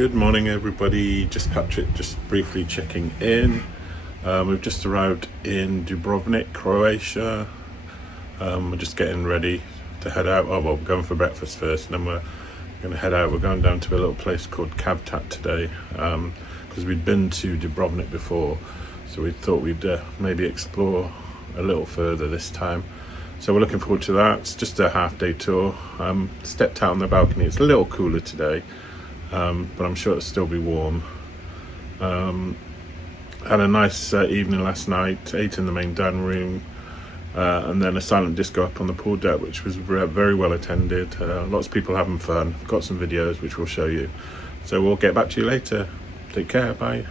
Good morning everybody, just Patrick, just briefly checking in. We've just arrived in Dubrovnik, Croatia. We're just getting ready to head out. We're going for breakfast first and then we're going to head out. We're going down to a little place called Cavtat today because we'd been to Dubrovnik before, so we thought we'd maybe explore a little further this time. So we're looking forward to that. It's just a half-day tour. Stepped out on the balcony. It's a little cooler today, but I'm sure it'll still be warm. Had a nice evening last night. Ate in the main dining room, and then a silent disco up on the pool deck, which was very well attended. Lots of people having fun. Got some videos which we'll show you. So we'll get back to you later. Take care. Bye.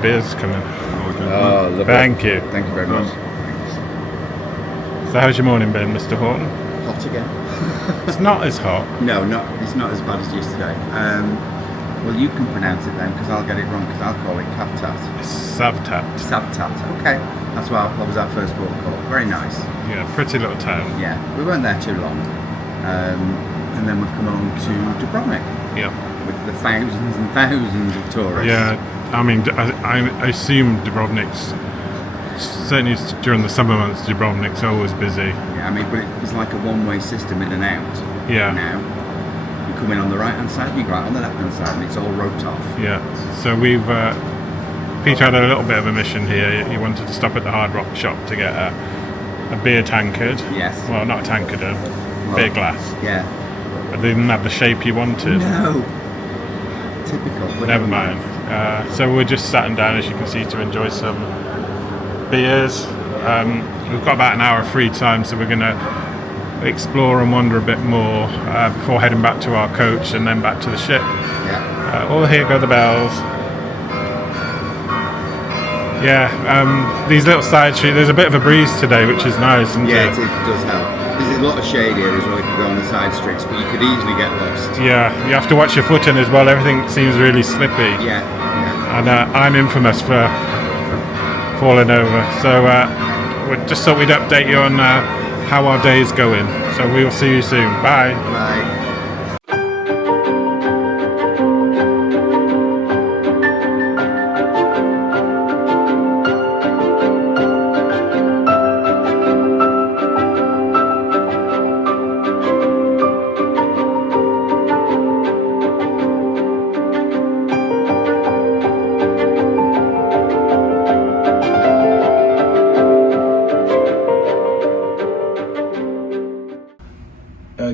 Beer's coming. Oh, lovely. Thank you. Thank you very much. So how's your morning been, Mr. Horton? Hot again. It's not as hot. No, it's not as bad as yesterday. Well, you can pronounce it then, because I'll get it wrong, because I'll call it Cavtat. Cavtat. Cavtat, okay. That was our first port call. Very nice. Yeah, pretty little town. Yeah, we weren't there too long. And then we've come along to Dubrovnik. Yeah. With the thousands and thousands of tourists. Yeah, I mean, I assume Dubrovnik's, certainly during the summer months, Dubrovnik's always busy. Yeah, I mean, but it's like a one-way system in and out. Yeah. Now, you come in on the right-hand side, you go out on the left-hand side, and it's all roped off. Yeah, so we've, Peter had a little bit of a mission here. He wanted to stop at the Hard Rock shop to get a beer tankard. Yes. Well, not a tankard, a beer glass. Yeah. But they didn't have the shape he wanted. No. Typical. But never mind. So we're just sat down, as you can see, to enjoy some beers. We've got about an hour of free time, so we're going to explore and wander a bit more before heading back to our coach and then back to the ship. Yeah. Oh, here go the bells. Yeah, these little side streets, there's a bit of a breeze today, which is nice. Isn't Yeah, it? it does help. There's a lot of shade here as well if you go on the side streets, but you could easily get lost. Yeah, you have to watch your footing as well. Everything seems really slippy. Yeah. And I'm infamous for falling over. So we just thought we'd update you on how our day is going. So we will see you soon. Bye. Bye.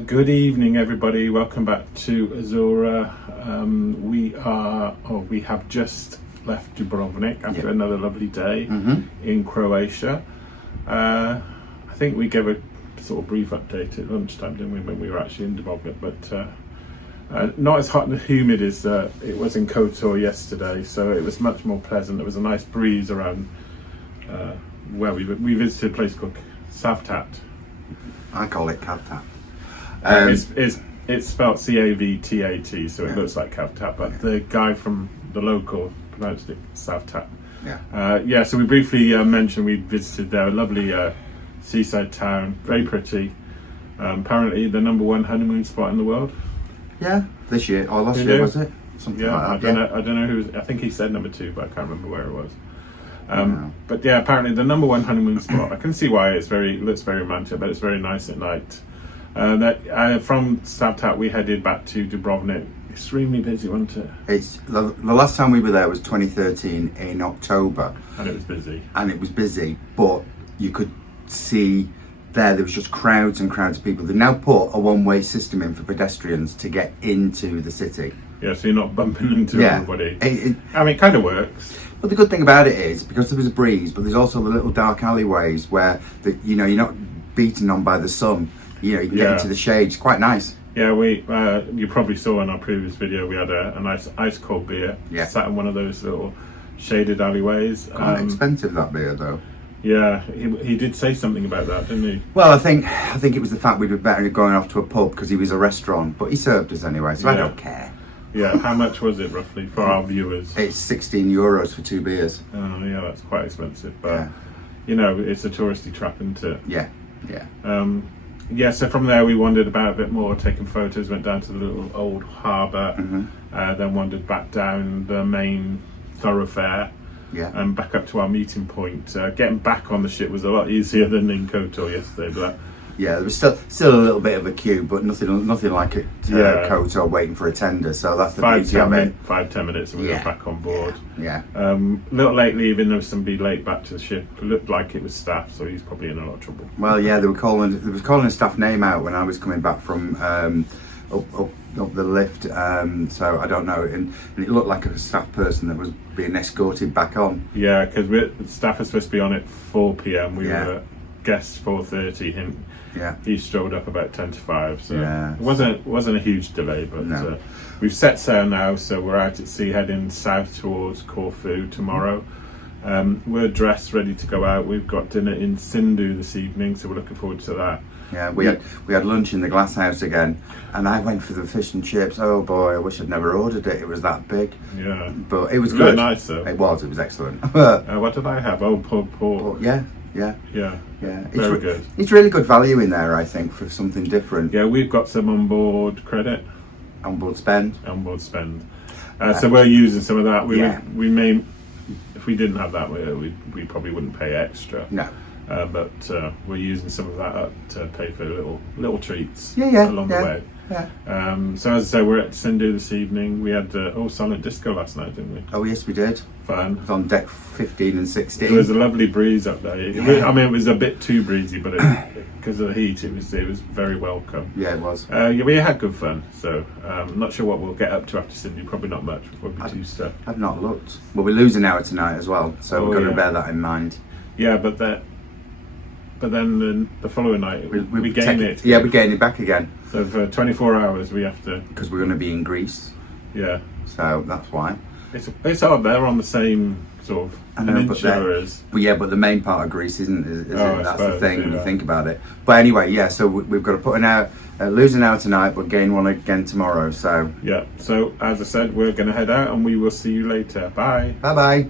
Good evening, everybody. Welcome back to Azura. We have just left Dubrovnik after another lovely day in Croatia. I think we gave a sort of brief update at lunchtime, didn't we, when we were actually in Dubrovnik? But not as hot and humid as it was in Kotor yesterday, so it was much more pleasant. There was a nice breeze around where we visited a place called Cavtat. I call it Cavtat. It's spelled Cavtat, so it looks like Cavtat, but the guy from the local pronounced it Cavtat. Yeah. So we briefly mentioned we visited there, a lovely seaside town, very pretty. Apparently the #1 honeymoon spot in the world. Yeah, this year or last year was it? Something like that. I don't know who. I think he said #2, but I can't remember where it was. But yeah, apparently the #1 honeymoon spot. I can see why it looks very romantic, but it's very nice at night. From Cavtat we headed back to Dubrovnik. Extremely busy, wasn't it? It's the last time we were there was 2013 in October, and it was busy. But you could see there was just crowds and crowds of people. They've now put a one-way system in for pedestrians to get into the city. Yeah, so you're not bumping into everybody. I mean, it kind of works. But the good thing about it is, because there was a breeze, but there's also the little dark alleyways where you're not beaten on by the sun. You can get into the shade. It's quite nice. Yeah, you probably saw in our previous video we had a nice ice cold beer. Yeah. Sat in one of those little shaded alleyways. Quite expensive, that beer, though. Yeah, he did say something about that, didn't he? Well, I think it was the fact we'd be better going off to a pub because he was a restaurant, but he served us anyway, so I don't care. Yeah, how much was it roughly for our viewers? It's €16 for 2 beers. Oh, yeah, that's quite expensive, but it's a touristy trap, isn't it? Yeah. So from there we wandered about a bit more, taking photos, went down to the little old harbour, then wandered back down the main thoroughfare, and back up to our meeting point. Getting back on the ship was a lot easier than in Kotor yesterday, but there was still a little bit of a queue, but nothing like it. Kotor waiting for a tender, so that's the beauty of it. 5-10 minutes and we were back on board. Yeah. A little late leaving, there was somebody late back to the ship. It looked like it was staff, so he's probably in a lot of trouble. Well, yeah, they was calling a staff name out when I was coming back from up the lift, so I don't know, and it looked like a staff person that was being escorted back on. Yeah, because staff are supposed to be on at 4 p.m. We were guests 4:30. He strolled up about 10 to 5, so it wasn't a huge delay, but we've set sail now, so we're out at sea heading south towards Corfu tomorrow. We're dressed, ready to go out. We've got dinner in Sindhu this evening, so we're looking forward to that. Yeah, we had lunch in the glass house again, and I went for the fish and chips. Oh boy, I wish I'd never ordered it. It was that big. Yeah. But it was Very good. nice though. It was excellent. What did I have? Oh, pork. Yeah. Yeah. It's Good. It's really good value in there, I think, for something different. Yeah, we've got some onboard credit. Onboard spend. So we're using some of that. We may, if we didn't have that, we probably wouldn't pay extra. No. But we're using some of that up to pay for little treats the along way. So as I say, we're at Sindhu this evening. We had silent disco last night, didn't we? Oh yes, we did. Fun. It was on deck 15 and 16. It was a lovely breeze up there. I mean, it was a bit too breezy, but because of the heat, it was very welcome. Yeah, it was. We had good fun. So I'm not sure what we'll get up to after Sydney. Probably not much. Probably too stuff. I've not looked. Well, we lose an hour tonight as well, so we've got to bear that in mind. Yeah, but then the following night we gain it. Yeah, we gain it back again. So for 24 hours we have to. Because we're going to be in Greece. Yeah. So that's why. It's hard. They're on the same sort of peninsula as. But yeah, but the main part of Greece isn't. Is it? That's the thing when you think about it. But anyway, yeah. So we've got to put lose an hour tonight, but gain one again tomorrow. So yeah. So as I said, we're going to head out, and we will see you later. Bye. Bye bye.